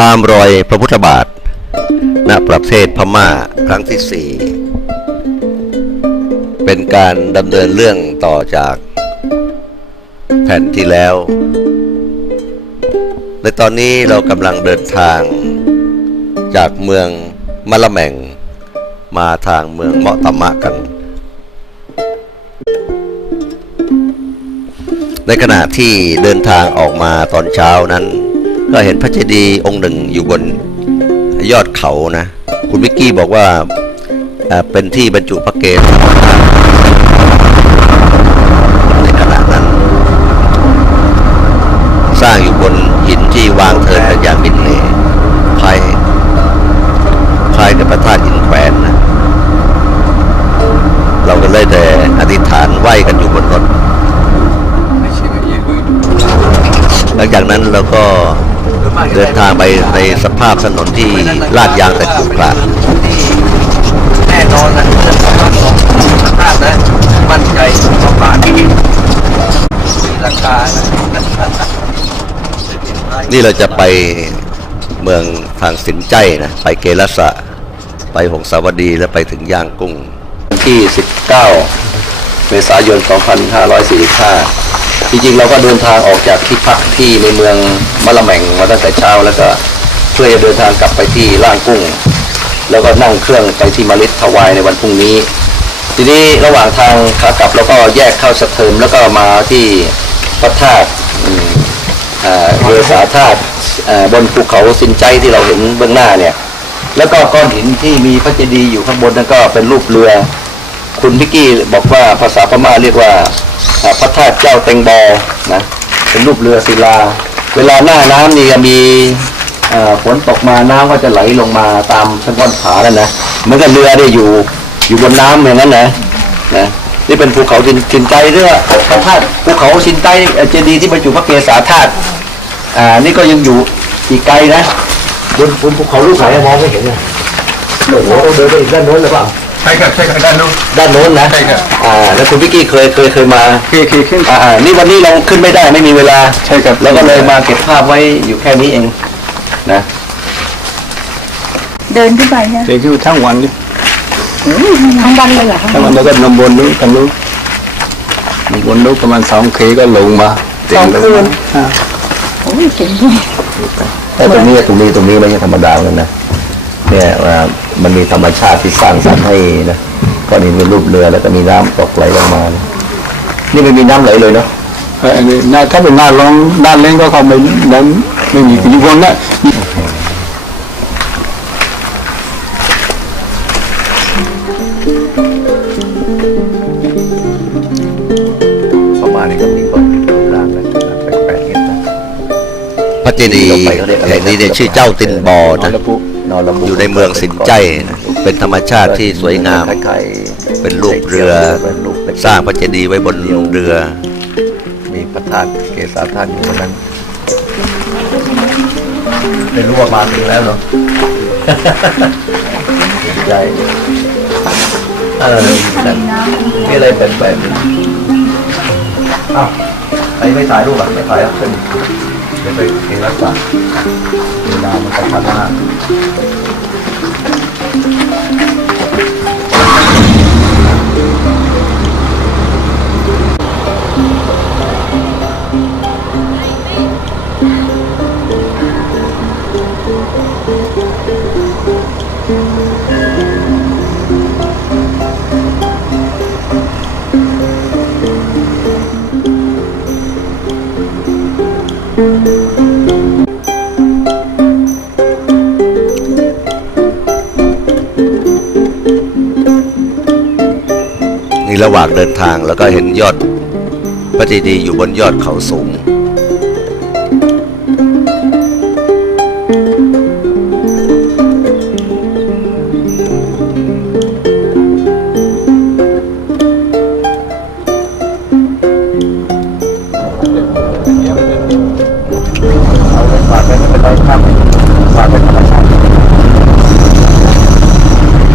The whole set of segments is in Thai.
ตามรอยพระพุทธบาท ณ ประเทศพม่าครั้งที่สี่เป็นการดำเนินเรื่องต่อจากแผ่นที่แล้ว ในตอนนี้เรากำลังเดินทางจากเมืองมะละแมงมาทางเมืองเมาะตมะกัน ในขณะที่เดินทางออกมาตอนเช้านั้น ก็เห็นพระเจดีย์องค์หนึ่งอยู่บนยอดเขานะ คุณวิกกี้บอกว่าเอ่อเป็นที่บรรจุพระเกศในขณะนั้น สร้างอยู่บนหินที่วางเทินกันอย่างมินเนภายภายกับพระธาตุหินแขวนนะ เราก็เลยแต่อธิษฐานไหว้กันอยู่บนรถหลังจากนั้นเราก็ เดินทางไปในสภาพถนนที่ลาดยางแต่ขรุขระแน่นอนนะเรื่องของของสภาพนะมั่นใจว่าป่าที่มีราคานะนี่เราจะไปเมืองทางสินใจนะไปเกลัสะ ไปหงสาวดีแล้วไปถึงย่างกุ้งที่ 19 เมษายน 2545 จริงๆเราก็เดินทางออกจากที่พักที่ในเมืองมะละแมงมาตั้งแต่เช้าแล้วก็เพื่อจะเดินทางกลับไปที่ล่างกุ้ง แล้วก็นั่งเครื่องไปที่มาลิดถวายในวันพรุ่งนี้ ทีนี้ระหว่างทางขากลับเราก็แยกเข้าสะเทิมแล้วก็มาที่พระธาตุอืมอ่าเวสาธาตุบนภูเขาสินใจที่เราเห็นเบื้องหน้าเนี่ย แล้วก็ก้อนหินที่มีพระเจดีย์อยู่ข้างบนนั่นก็เป็นรูปเรือ คุณพิกกี้บอกว่าภาษาพม่าเรียกว่าอ่าพระธาตุเจ้าเต็งบอนะเป็นรูปเรือศิลา เวลาหน้าน้ำนี่จะมีเอ่อฝนตกมาน้ำก็จะไหลลงมาตามชั้นก้อนผานั่นนะเหมือนกับเรือเนี่ยอยู่อยู่บนน้ำอย่างนั้นนะนะนี่เป็นภูเขาสินสินใจเรียกว่าพระธาตุภูเขาสินใจเอ่อเจดีย์ที่บรรจุพระเกศาธาตุอ่านี่ก็ยังอยู่อีกไกลนะบนบนภูเขาลูกไหนอะมองไม่เห็นเลยโอ้โหเดินไปอีกด้านโน้นหรือเปล่า ใช่ครับใช่ครับด้านนู้น ด้านโน้นนะใช่ครับ อ่า แล้วคุณพิกกี้เคยเคยเคยมาคือคือขึ้นอ่าอ่านี่วันนี้เราขึ้นไม่ได้ไม่มีเวลา ใช่ครับ แล้วก็เลยมาเก็บภาพไว้อยู่แค่นี้เองนะ เดินขึ้นไปนะเด็กอยู่ทั้งวันนี่ทั้งวันเลยเหรอคะทั้งวันแล้วก็นำบนนู้นกันนู้นนำบนนู้นประมาณสองเคก็ลงมาสองคืนอ่าโอ้ยเจ๋งด้วยแต่ตรงนี้ตรงนี้ตรงนี้ไม่ใช่ธรรมดาเลยนะ เนี่ยว่ามันมีธรรมชาติที่สร้างสรรค์ให้นะก้อนหินเป็นรูปเรือแล้วก็มีน้ำตกไหลลงมานะนี่ไม่มีน้ำไหลเลยเนาะเอออันนี้หน้าถ้าเป็นหน้าร้องด้านเล่นก็เขาไม่นั้นไม่มีอยู่บนนั้นประมาณนี้ก็มีก้อนหินรูปร่างนะแปลกๆนิดนะพระเจดีย์แห่งนี้เนี่ยชื่อเจ้าตินบอนะระบุน อนระบุอยู่ในเมืองสินใจนะเป็นธรรมชาติที่สวยงาม เป็นรูปเรือ สร้างพระเจดีย์ไว้บนเรือ มีพระธาตุเกศาธาตุอยู่บนนั้นไม่รู้ว่ามาถึงแล้วเนาะใจเออนั่นมีอะไรแปลกๆอ้าวใครไม่ถ่ายรูปอะไม่ถ่ายแล้วขึ้น เดี๋ยวไปเอ ระหว่างเดินทางแล้วก็เห็นยอดพระเจดีย์อยู่บนยอดเขาสูง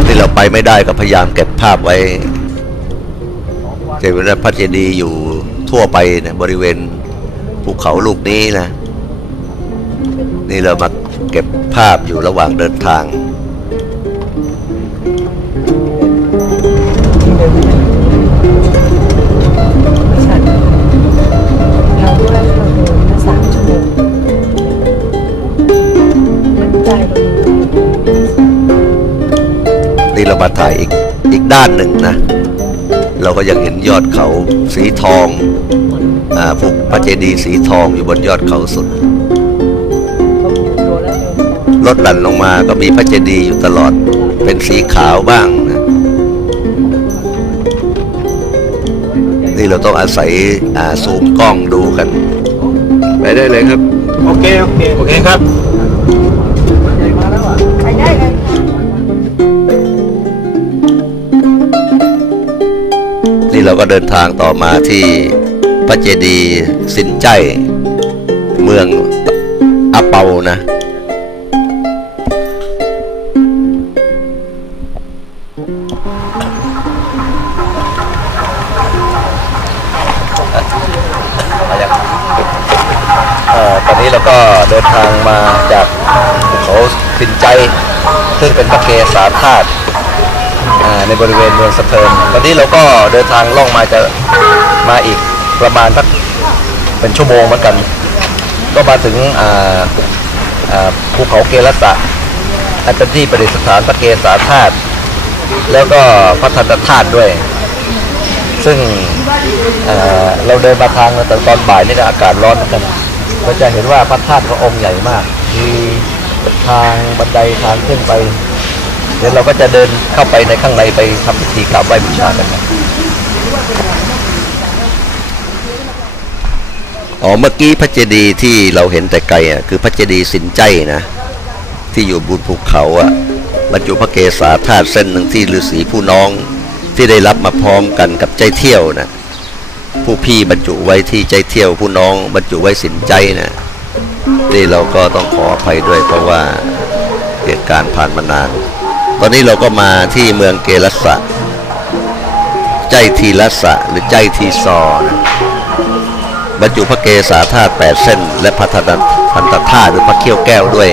ที่เราไปไม่ได้ก็พยายามเก็บภาพไว้ จะเห็นว่าพระเจดีย์อยู่ทั่วไปนะบริเวณภูเขาลูกนี้นะ นี่เรามาเก็บภาพอยู่ระหว่างเดินทางฉันเราว่าเราดินมาสามชั่วโมงมันใจเราเลยนี่เรามาถ่ายอีกอีกด้านหนึ่งนะ เราก็ยังเห็นยอดเขาสีทองอ่าพวกพระเจดีย์สีทองอยู่บนยอดเขาสุดลดหลั่นลงมาก็มีพระเจดีย์อยู่ตลอดเป็นสีขาวบ้างนะนี่เราต้องอาศัยอ่าซูมกล้องดูกัน ไปได้เลยครับ โอเค โอเค โอเคครับ เราก็เดินทางต่อมาที่พระเจดีย์สินใจเมืองอาเปานะตอนนี้เราก็เดินทางมาจากภูเขาสินใจ ซึ่งเป็นพระเกศาธาตุ ในบริเวณเมืองสะเทินตอนนี้เราก็เดินทางล่องมาจะมาอีกประมาณสักเป็นชั่วโมงเหมือนกัน ก็มาถึงภูเขาเกลัสสะอันเป็นที่ประดิษฐานพระเกศาธาตุแล้วก็พระทันตธาตุด้วย ซึ่งเเราเดินมาทางตอนตอนบ่ายนี่ก็อากาศร้อนเหมือนกันเราจะเห็นว่าพระธาตุเขาองค์ใหญ่มาก มีทางบันไดทางขึ้นไป ดี๋ยวเราก็จะเดินเข้าไปในข้างในไปทำพิธีกราบไหว้บูชากันครับอ๋อเมื่อกี้พระเจดีย์ที่เราเห็นแต่ไกลอะคือพระเจดีย์สินใจนะ ที่อยู่บนภูเขาอะบรรจุพระเกศาธาตุเส้นหนึ่งที่ฤาษีผู้น้องที่ได้รับมาพร้อมกันกับใจเที่ยวนะผู้พี่บรรจุไว้ที่ใจเที่ยวผู้น้องบรรจุไว้สินใจนะนี่เราก็ต้องขออภัยด้วยเพราะว่าเหตุการณ์ผ่านมานาน ตอนนี้เราก็มาที่เมืองเกลัสะใจทีลัสะหรือใจทีซอนะบรรจุพระเกศาธาตุแปดเส้น และพระทันตทันตธาตุหรือพระเขี้ยวแก้วด้วย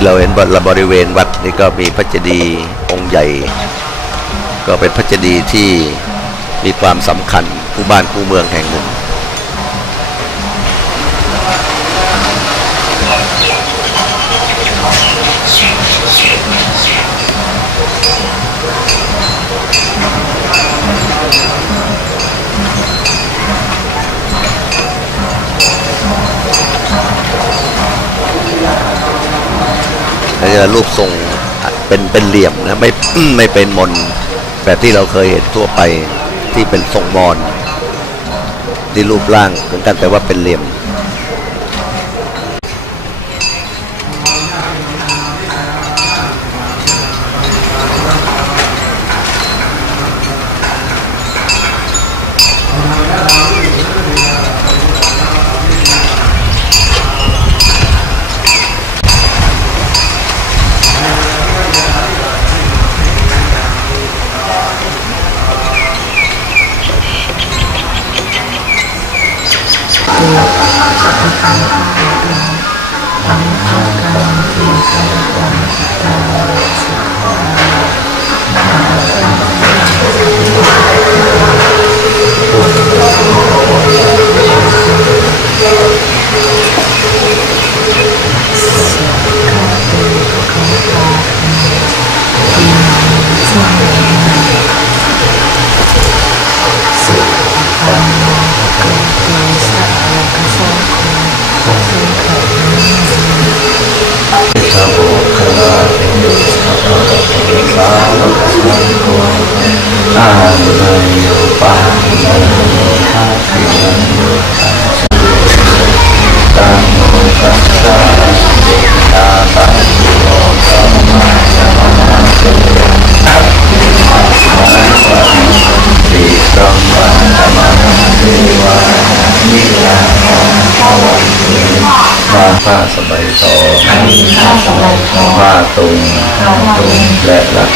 ที่เราเห็นบริเวณวัดนี่ก็มีพระเจดีย์องค์ใหญ่ ก็เป็นพระเจดีย์ที่มีความสำคัญคู่บ้านคู่เมืองแห่งหนึ่ง จะรูปทรงเป็นเป็นเหลี่ยมนะไม่ไม่เป็นมนแบบที่เราเคยเห็นทั่วไปที่เป็นทรงมอนที่รูปร่างเหมือนกันแต่ว่าเป็นเหลี่ยม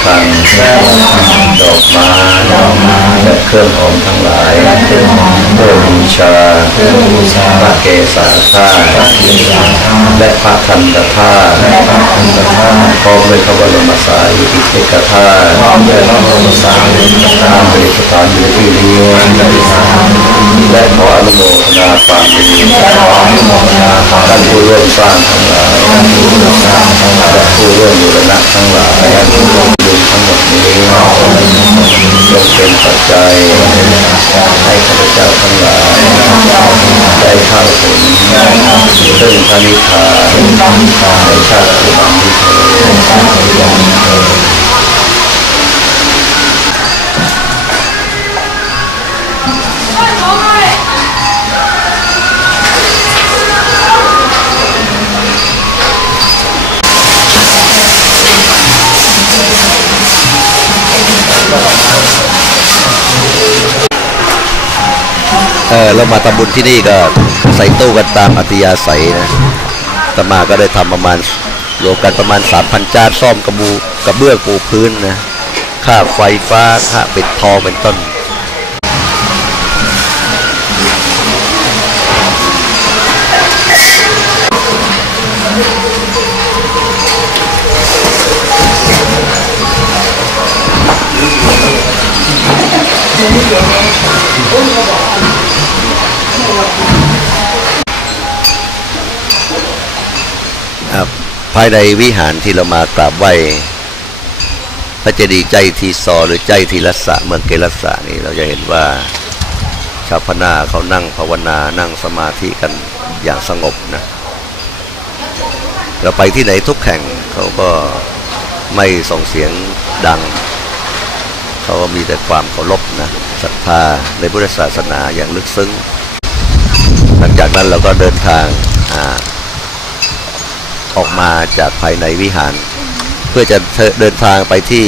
และระฆังดอกไม้และเครื่องหอมทั้งหลายเพื่องหอมเครื่องบูชาเครื่องบูชาพระเกศาธาตุและพระทันตธาตุพร้อมด้วยพระบรมสารีริกธาตุพร้อมด้วยพระบรมสารีริกธาตุประดิษฐานอยู่ที่นี้และขออนุโมทนาความดีขออนุโมท่านผู้ร่วมสร้างทั้งหลายและผู้ร่วมบูรณะทั้งหลายบุญทั้งหมดนี้ยกเป็นปัจจัยให้ข้าพเจ้าทั้งหลายได้เข้าถึงซึ่งพระนิพพานในชาติปัจจุบันนี้เถิด เออเรามาทำบุญที่นี่ก็ใส่ตู้กันตามอัธยาศัยนะตมาก็ได้ทำประมาณรวมกันประมาณ 3,000 จานซ่อมกระบูกระเบื้องปูพื้นนะค่าไฟฟ้าค่าปิดทองเป็นต้นค ภายในวิหารที่เรามากราบไหว้พระเจดีย์ใจทีซอหรือใจทีรัสสะเมืองเกลัสสะนี่เราจะเห็นว่าชาวพม่าเขานั่งภาวนานั่งสมาธิกันอย่างสงบนะเราไปที่ไหนทุกแห่งเขาก็ไม่ส่งเสียงดัง เขาก็มีแต่ความเคารพนะศรัทธาในพุทธศาสนาอย่างลึกซึ้ง หลังจากนั้นเราก็เดินทางอ่า ออกมาจากภายในวิหาร เพื่อจะเดินทางไปที่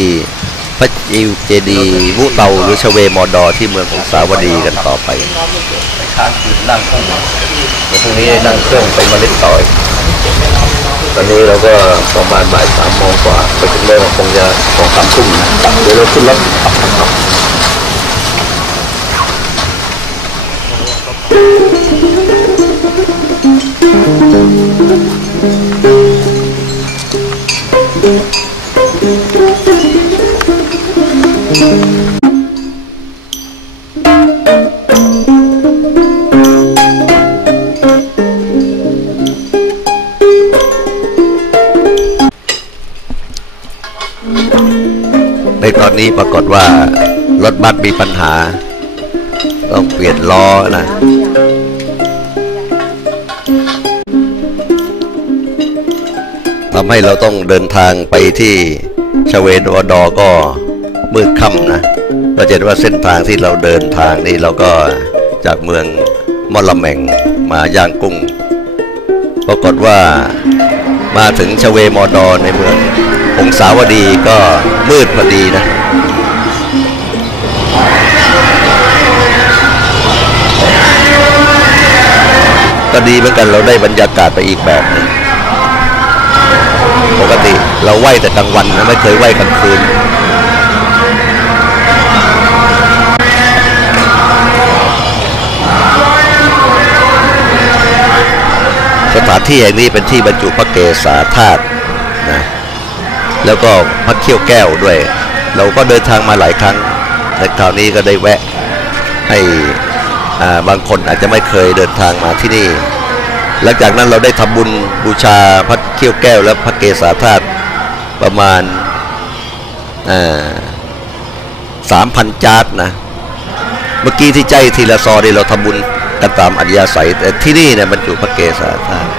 พระจิวเจดีย์มุเตาหรือชเวมอดอที่เมืองของสาวดีกันต่อไปไปค้างคืนนั่งข้างบนเดี๋ยวพรุ่งนี้นั่งเครื่องไปมาเล่นต่อย ตอนนี้เราก็ประมาณบ่ายสามโมงกว่าไปถึงเลยคงจะสองสามทุ่มนะเดี๋ยวเราขึ้นรถขับขับ นี้ปรากฏว่ารถบัสมีปัญหา ต้องเปลี่ยนล้อนะทำให้เราต้องเดินทางไปที่ชเวนวดอก็มืดค่ำนะเราจะเห็นว่าเส้นทางที่เราเดินทางนี่เราก็จากเมืองมอลำแมงมาย่างกุ้ง ปรากฏว่ามาถึงชเวมอดอในเมืององสาวดีก็มืดพอดีนะ ก็ดีเหมือนกันเราได้บรรยากาศไปอีกแบบหนึงปกติเราไหว้แต่กลางวันนะไม่เคยไหว้กลางคืนสถานที่แห่งนี้เป็นที่บรรจุพระเกศาธาตุนะแล้วก็พระเขี้ยวแก้วด้วย เราก็เดินทางมาหลายครั้ง แต่คราวนี้ก็ได้แวะให้ บางคนอาจจะไม่เคยเดินทางมาที่นี่ หลังจากนั้นเราได้ทำบุญบูชาพระเขี้ยวแก้วและพระเกศาธาตุประมาณสามพันจาร์ดนะ เมื่อกี้ที่ใจทีละซอนี่เราทำบุญกันตามอัธยาศัยแต่ที่นี่เนี่ยมันอยู่พระเกศาธาตุ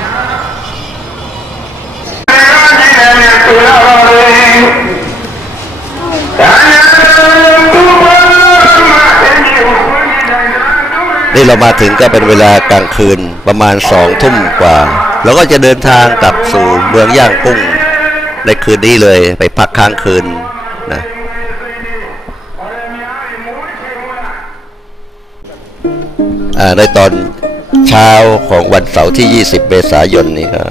นี่เรามาถึงก็เป็นเวลากลางคืนประมาณสองทุ่มกว่าเราก็จะเดินทางกลับสู่เมืองย่างกุ้ง ในคืนนี้เลยไปพักค้างคืนนะในตอนเช้าของวันเสาร์ที่ 20 เมษายนนี่ก็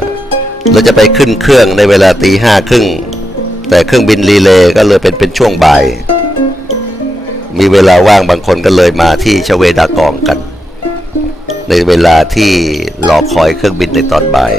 เราจะไปขึ้นเครื่องในเวลาตีห้าครึ่ง แต่เครื่องบินรีเลย์ก็เลยเป็นเป็นช่วงบ่าย มีเวลาว่างบางคนก็เลยมาที่ชเวดากองกัน ในเวลาที่รอคอยเครื่องบินในตอนบ่าย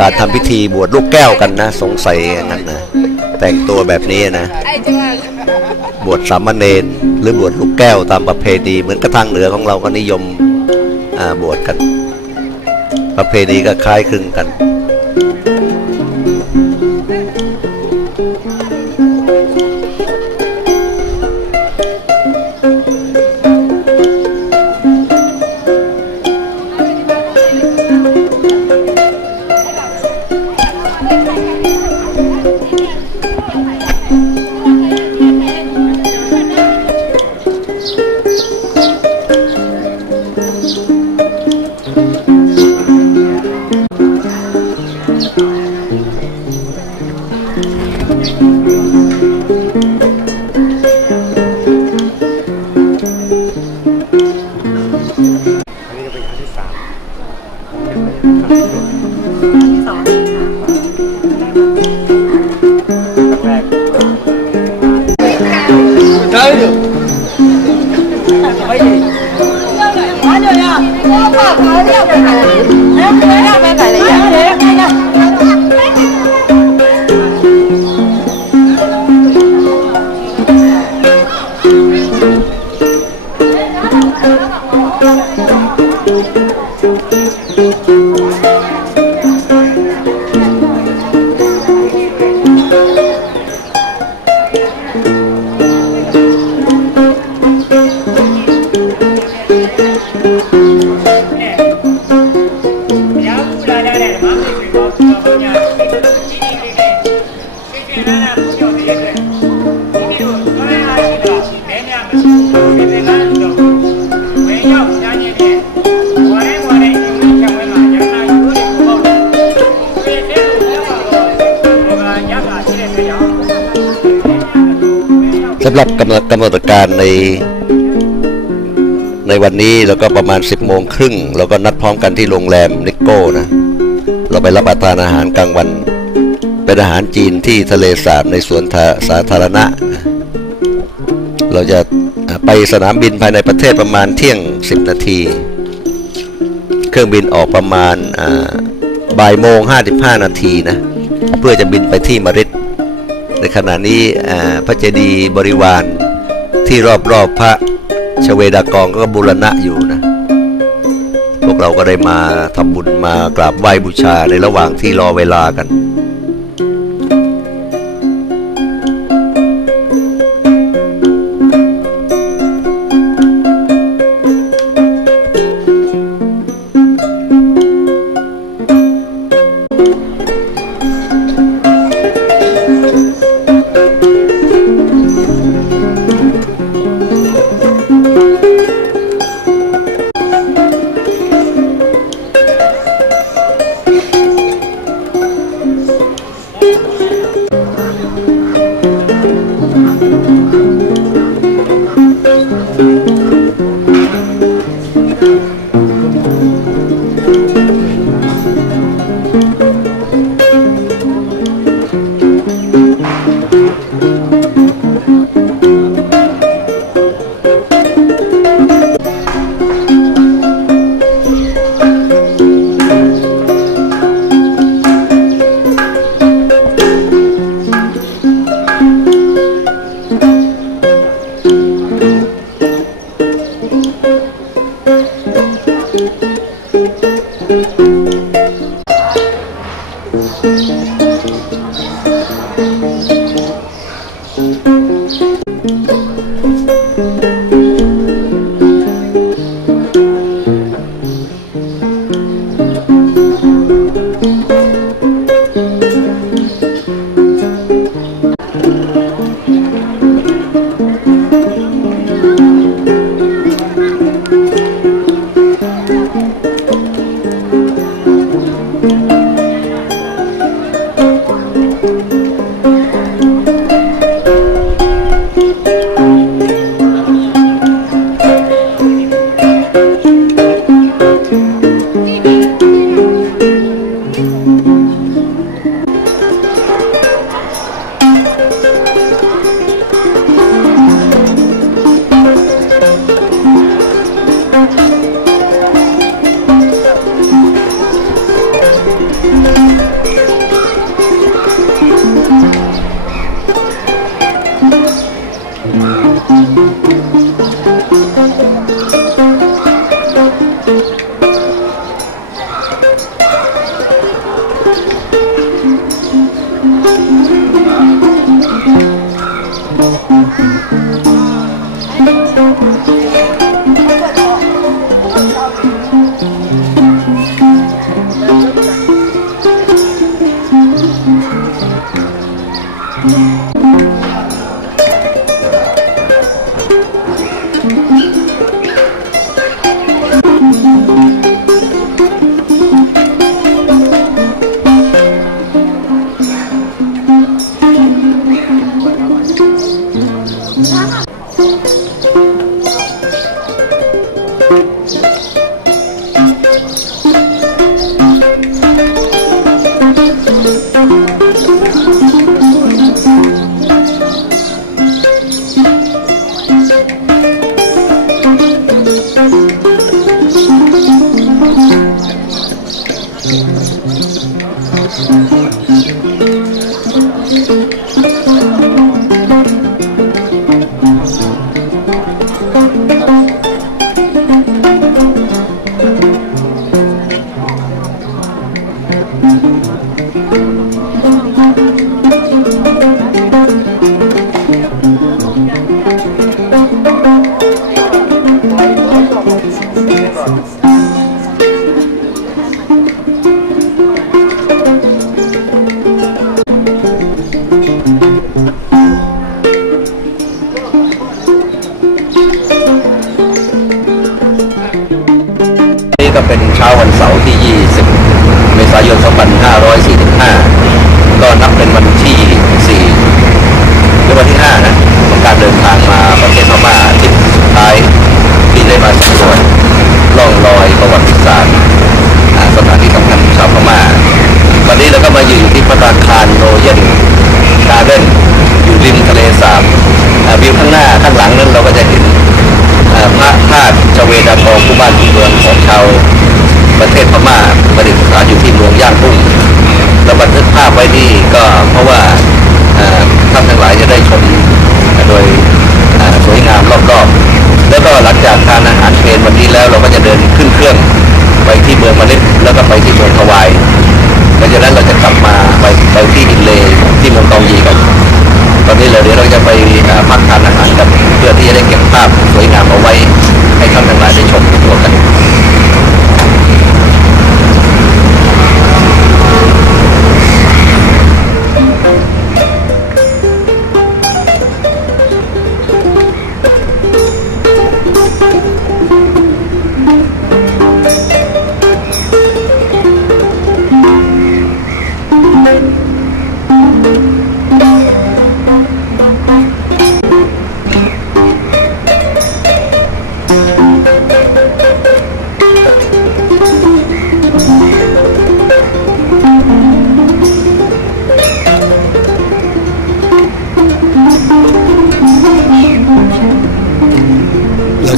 การทำพิธีบวชลูกแก้วกันนะ สงสัยนั้นนะแต่งตัวแบบนี้นะ บวชสามเณรหรือบวชลูกแก้วตามประเพณี เหมือนกระทางเหนือของเราก็นิยมบวชกัน ประเพณีก็คล้ายคลึงกัน Música กำหนการในในวันนี้แล้วก็ประมาณ 10โมงครึ่งเราก็นัดพร้อมกันที่โรงแรมนิโก้นะ เราไปรับประทานอาหารกลางวัน เป็นอาหารจีนที่ทะเลสาบในสวนาสาธารณะ เราจะไปสนามบินภายในประเทศประมาณเที่ยง 10 นาที เครื่องบินออกประมาณบ่ายโมง 55 นาทีนะ เพื่อจะบินไปที่มาริดในขณะนี้พระเจดีย์บริวาร ที่รอบๆพระชเวดากองก็บูรณะอยู่นะ พวกเราก็ได้มาทำบุญมากราบไหว้บูชาในระหว่างที่รอเวลากัน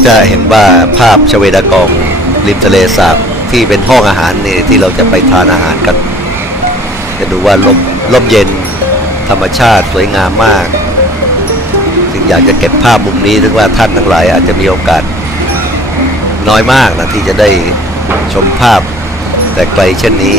จะเห็นว่าภาพชเวดากองริมทะเลสาบที่เป็นห้องอาหารนี่ที่เราจะไปทานอาหารกัน จะดูว่าลมลมเย็นธรรมชาติสวยงามมาก จึงอยากจะเก็บภาพมุมนี้ถึงว่าท่านทั้งหลายอาจจะมีโอกาส น้อยมากนะที่จะได้ชมภาพแต่ไกลเช่นนี้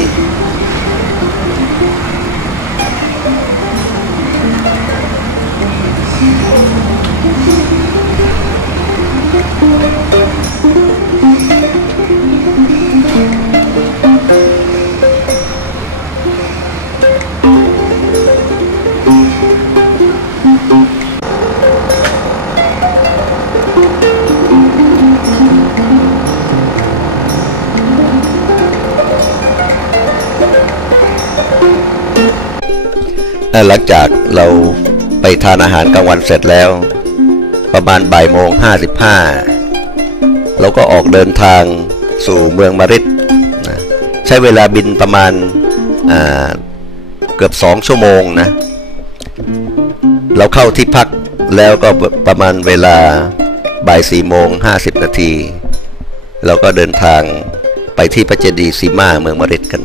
หลังจากเราไปทานอาหารกลางวันเสร็จแล้ว ประมาณบ่ายโมงห้าสิบห้าเราก็ออกเดินทางสู่เมืองมาริดนะใช้เวลาบินประมาณเกือบสองชั่วโมงนะ เราเข้าที่พักแล้วก็ประมาณเวลาบ่ายสี่โมงห้าสิบนาที เราก็เดินทางไปที่พระเจดีย์ซีมาเมืองมาริดกัน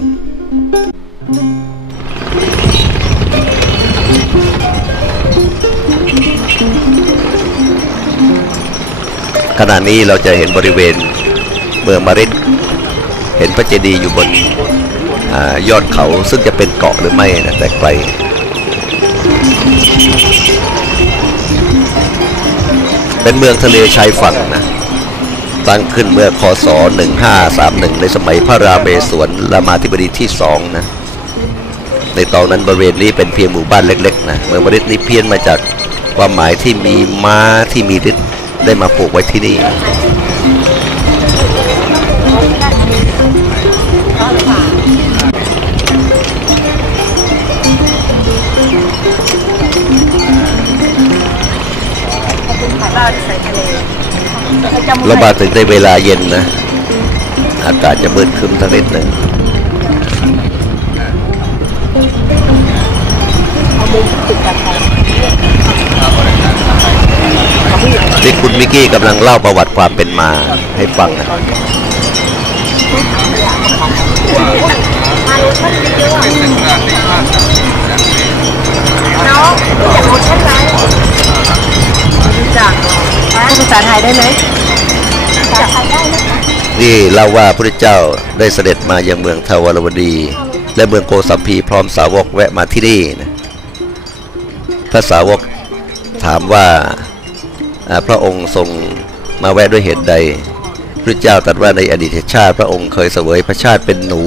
ขณะนี้เราจะเห็นบริเวณเมืองมาริดเห็นพระเจดีย์อยู่บนอยอดเขาซึ่งจะเป็นเกาะหรือไม่นะแต่ไกลเป็นเมืองทะเลชายฝั่งนะตั้งขึ้นเมื่อคศ 1531 ในสมัยพระราเมศวรรามาธิบดีที่สองนะในตอนนั้นบริเวณนี้เป็นเพียงหมู่บ้านเล็กๆนะเมืองมาริดนี้เพี้ยนมาจากความหมายที่มีม้าที่มีฤทธิ์ ได้มาผูกไว้ที่นี่เรามาถึงในเวลาเย็นนะ อากาศจะมืดครึ้มสักนิดหนึ่ง ที่คุณมิกกี้กำลังเล่าประวัติความเป็นมาให้ฟังนะน้องอยากรู้เช่นไรรู้จักพูดภาษาไทยได้ไหมภาษาไทยได้ไหมนี่เล่าว่าพระเจ้าได้เสด็จมายังเมืองทาวรวดี และเมืองโกสัมพีพร้อมสาวกแวะมาที่นี่นะพระสาวกถามว่าอ่า พระองค์ทรงมาแวะด้วยเหตุใดพระเจ้าตรัสว่าในอดีตชาติ พระองค์เคยเสวยพระชาติเป็นหนู